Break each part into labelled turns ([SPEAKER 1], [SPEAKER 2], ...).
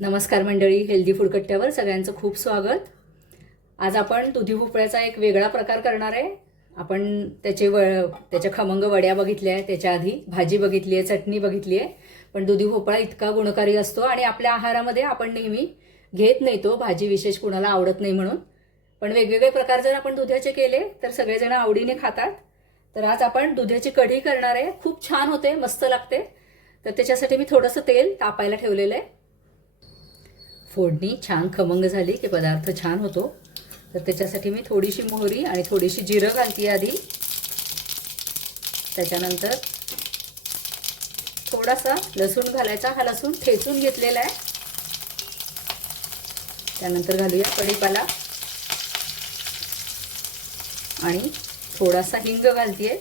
[SPEAKER 1] नमस्कार मंडळी healthy food कट्ट्यावर सगळ्यांचं खूप स्वागत. आज आपण दुधी भोपळ्याचा एक वेगळा प्रकार करणार आहे. आपण त्याचे व त्याच्या खमंग वड्या बघितल्या आहे त्याच्या आधी भाजी बघितली आहे चटणी बघितली आहे. पण दुधी भोपळा इतका गुणकारी असतो आणि आपल्या आहारामध्ये आपण नेहमी घेत नाही तो भाजी विशेष कुणाला आवडत नाही म्हणून. पण वेगवेगळे प्रकार जर आपण दुधाचे केले तर सगळेजण आवडीने खातात. तर आज आपण दुधाची कढी करणार आहे. खूप छान होते मस्त लागते. तर त्याच्यासाठी मी थोडंसं तेल तापायला ठेवलेलं आहे. फोडणी छान खमंग झाली की पदार्थ छान होतो. तर त्याच्यासाठी मी थोडीशी मोहरी आणि थोडीशी जिरं घालते आधी. त्याच्यानंतर थोडासा लसूण घालायचा हा लसूण ठेचून घेतलेला आहे. त्यानंतर घालूया कढीपाला. आणि थोडासा हिंग घालतीये.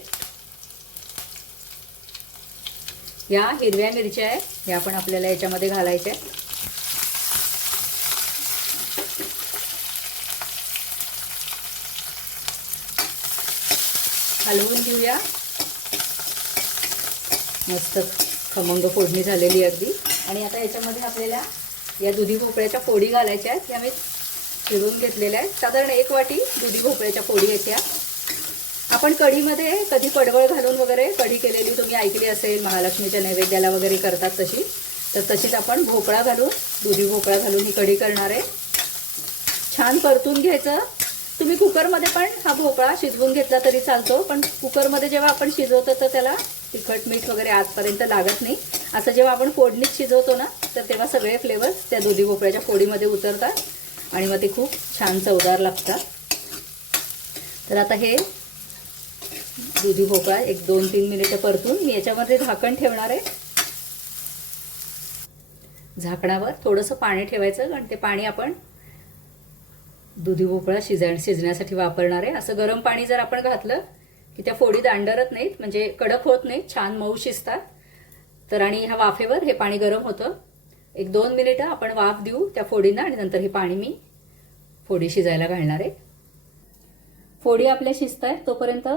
[SPEAKER 1] या हिरव्या मिरच्या आहे या पण आपल्याला याच्यामध्ये घालायच्या आहे हलवून घेऊया. मस्त खमंग फोडणी झालेली अगदी. आणि आता याच्यामध्ये आपल्याला या दुधी भोपळ्याच्या फोडी घालायच्या आहेत. या मी चिरून घेतलेल्या आहेत. साधारण एक वाटी दुधी भोपळ्याच्या फोडी येत्या आपण कढीमध्ये कधी पडवळ घालून वगैरे कढी केलेली तुम्ही ऐकली असेल महालक्ष्मीच्या नैवेद्याला वगैरे करतात तशी. तर तशीच आपण भोपळा घालून दुधी भोपळा घालून ही कढी करणार आहे. छान परतून घ्यायचं. तुम्ही कुकरमध्ये पण हा भोपळा शिजवून घेतला तरी चालतो पण कुकरमध्ये जेव्हा आपण शिजवतो तर त्याला तिखट मीठ वगैरे आजपर्यंत लागत नाही. असं जेव्हा आपण फोडणीत शिजवतो ना तर तेव्हा सगळे फ्लेवर्स त्या दुधी भोपळ्याच्या फोडीमध्ये उतरतात आणि मग ते खूप छान चवदार लागतात. तर आता हे दुधी भोपळा एक दोन तीन मिनिटं परतून मी याच्यामध्ये झाकण ठेवणार आहे. झाकणावर थोडंसं पाणी ठेवायचं आणि ते पाणी आपण दुधी भोपळा शिजा शिजण्यासाठी वापरणार आहे. असं गरम पाणी जर आपण घातलं की त्या फोडी दांडरत नाहीत म्हणजे कडक होत नाहीत छान मऊ शिजतात तर आणि ह्या वाफेवर हे पाणी गरम होतं. एक दोन मिनिटं आपण वाफ देऊ त्या फोडींना आणि नंतर हे पाणी मी फोडी शिजायला घालणार आहे. फोडी आपल्या शिजत आहेत तोपर्यंत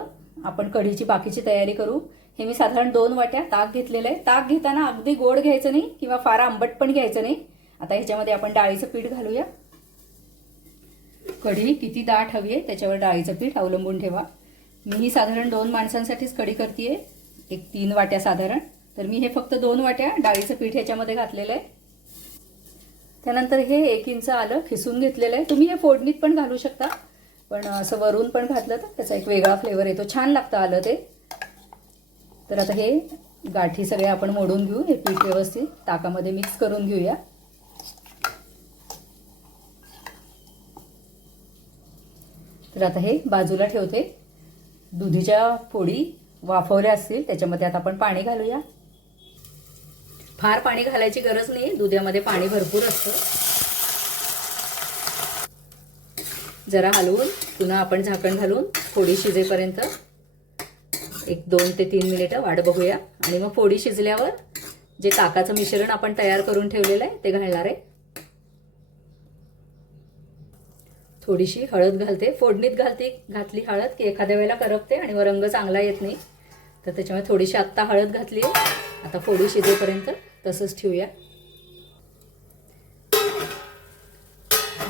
[SPEAKER 1] आपण कढीची बाकीची तयारी करू. हे मी साधारण दोन वाट्या ताक घेतलेलं आहे. ताक घेताना अगदी गोड घ्यायचं नाही किंवा फार आंबट पण घ्यायचं नाही. आता ह्याच्यामध्ये आपण डाळीचं पीठ घालूया. कढी किती दाट हवी आहे त्याच्यावर डाळीचं पीठ अवलंबून ठेवा. मी साधारण दोन माणसांसाठीच कढी करते एक तीन वाट्या साधारण. तर मी हे फक्त दोन वाट्या डाळीचं पीठ ह्याच्यामध्ये घातलेलं आहे. त्यानंतर हे एक इंच आलं खिसून घेतलेलं आहे. तुम्ही हे फोडणीत पण घालू शकता पण असं वरून पण घातलं तर त्याचा एक वेगळा फ्लेवर येतो. छान लागतं आलं ते. तर आता हे गाठी सगळे आपण मोडून घेऊ हे पीठ व्यवस्थित ताकामध्ये मिक्स करून घेऊया. तर आता हे बाजूला ठेवते. दुधीच्या फोडी वाफवल्या असतील त्याच्यामध्ये आता आपण पाणी घालूया. फार पाणी घालायची गरज नाही दुधामध्ये पाणी भरपूर असतं. जरा हलवून पुन्हा आपण झाकण घालून फोडी शिजेपर्यंत एक दोन ते तीन मिनिटं वाट बघूया. आणि मग फोडी शिजल्यावर जे ताकाचं मिश्रण आपण तयार करून ठेवलेलं आहे ते घालणार आहे. थोडीशी हळद घालते. फोडणीत घालते घातली हळद की एखाद्या वेळेला करपते आणि मग रंग चांगला येत नाही. तर त्याच्यामुळे थोडीशी आत्ता हळद घातली आहे. आता फोडी शिजेपर्यंत तसंच ठेवूया.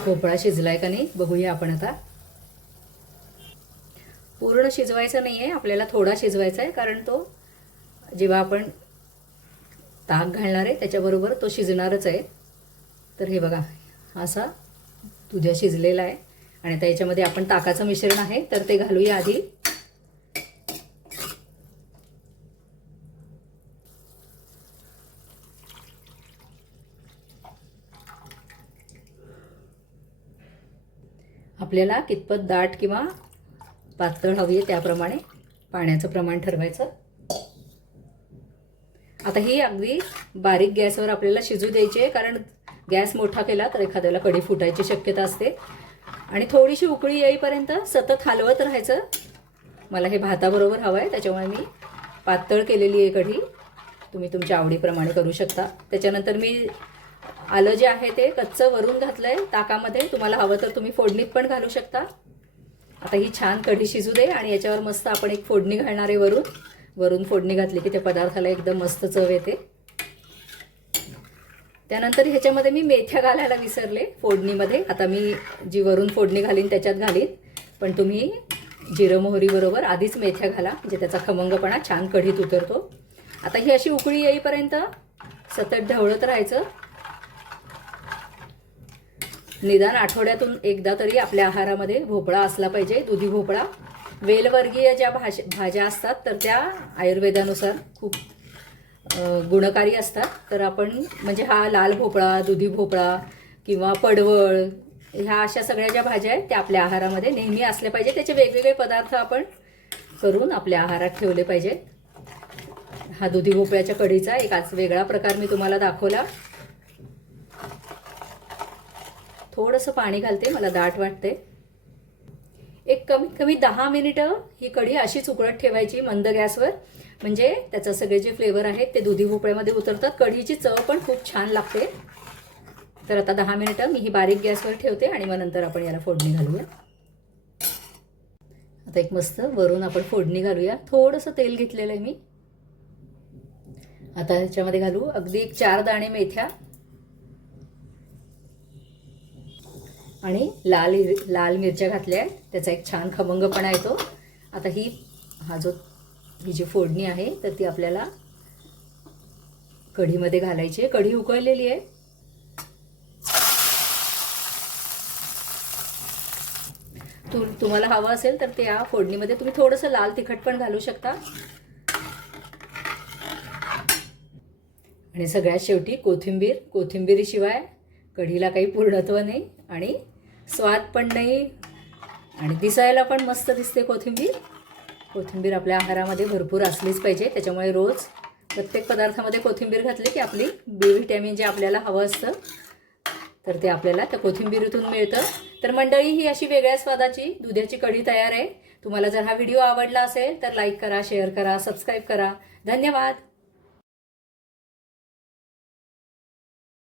[SPEAKER 1] भोपळा शिजलाय का नाही बघूया आपण आता. पूर्ण शिजवायचा नाही आहे आपल्याला थोडा शिजवायचा आहे कारण तो जेव्हा आपण ताक घालणार आहे त्याच्याबरोबर तो शिजणारच आहे. तर हे बघा असा तुझ्या शिजलेला आहे. आणि आता याच्यामध्ये आपण ताकाचं मिश्रण आहे तर ते घालूया आधी. आपल्याला कितपत दाट किंवा पातळ हवी आहे त्याप्रमाणे पाण्याचं प्रमाण ठरवायचं. आता ही अगदी बारीक गॅसवर आपल्याला शिजू द्यायची आहे कारण गॅस मोठा केला तर एखाद्याला कढी फुटायची शक्यता असते. आणि थोडीशी उकळी येईपर्यंत सतत हलवत राहायचं. मला हे भाताबरोबर हवं आहे त्याच्यामुळे मी पातळ केलेली आहे कढी. तुम्ही तुमच्या आवडीप्रमाणे करू शकता. त्याच्यानंतर मी आलं जे आहे ते कच्चं वरून घातलं आहे ताकामध्ये. तुम्हाला हवं तर तुम्ही फोडणीत पण घालू शकता. आता ही छान कढी शिजू दे आणि याच्यावर मस्त आपण एक फोडणी घालणार आहे वरून. वरून फोडणी घातली की त्या पदार्थाला एकदम मस्त चव येते. त्यानंतर ह्याच्यामध्ये मी मेथ्या घालायला विसरले फोडणीमध्ये. आता मी जी वरून फोडणी घालीन त्याच्यात घालीन. पण तुम्ही जिरं मोहरीबरोबर आधीच मेथ्या घाला म्हणजे त्याचा खमंगपणा छान कढीत उतरतो. आता ही अशी उकळी येईपर्यंत सतत ढवळत राहायचं. निदान आठवड्यातून एकदा तरी आपल्या आहारामध्ये भोपळा असला पाहिजे दुधी भोपळा. वेलवर्गीय ज्या भाज भाज्या असतात तर त्या आयुर्वेदानुसार खूप गुणकारी असतात तर आपण म्हणजे हा लाल भोपळा दुधी भोपळा किंवा पडवळ ह्या अशा सगळ्या ज्या भाज्या आहेत त्या आपल्या आहारामध्ये नेहमी असल्या पाहिजे त्याचे वेगवेगळे पदार्थ आपण करून आपल्या आहारात ठेवले पाहिजेत. हा दुधी भोपळ्याच्या कढीचा एक आज वेगळा प्रकार मी तुम्हाला दाखवला. थोडंसं पाणी घालते मला दाट वाटते. एक कमीत कमी दहा मिनिटं ही कढी अशीच उकळत ठेवायची मंद गॅसवर. म्हणजे त्याचं सगळे जे फ्लेवर आहेत ते दुधी भोपळ्यामध्ये उतरतात. कढीची चव पण खूप छान लागते. तर आता दहा मिनिटं मी ही बारीक गॅसवर ठेवते आणि मग नंतर आपण याला फोडणी घालूया. आता एक मस्त वरून आपण फोडणी घालूया. थोडंसं तेल घेतलेलं आहे मी. आता ह्याच्यामध्ये घालू. अगदी एक चार दाणे मेथ्या. आणि लाल लाल मिरच्या घातल्या आहेत. त्याचा एक छान खमंगपणा येतो. आता ही हा जो ही जी फोडणी आहे तर ती आपल्याला कढीमध्ये घालायची आहे. कढी उकळलेली आहे. तू तुम्हाला हवं असेल तर त्या फोडणीमध्ये तुम्ही थोडंसं लाल तिखट पण घालू शकता. आणि सगळ्यात शेवटी कोथिंबीर. कोथिंबीरीशिवाय कढीला काही पूर्णत्व नाही. आणि स्वाद पण नाही आणि दिसायला पण मस्त दिसते कोथिंबीर. कोथिंबीर आपल्या आहारामध्ये भरपूर असलीच पाहिजे त्याच्यामुळे रोज प्रत्येक पदार्थामध्ये कोथिंबीर घातली की आपली बी व्हिटॅमिन जे आपल्याला हवं असतं तर ते आपल्याला त्या कोथिंबीरीतून मिळतं. तर मंडळी ही अशी वेगळ्या स्वादाची दुधाची कढी तयार आहे. तुम्हाला जर हा व्हिडिओ आवडला असेल तर लाईक करा शेअर करा सबस्क्राईब करा. धन्यवाद!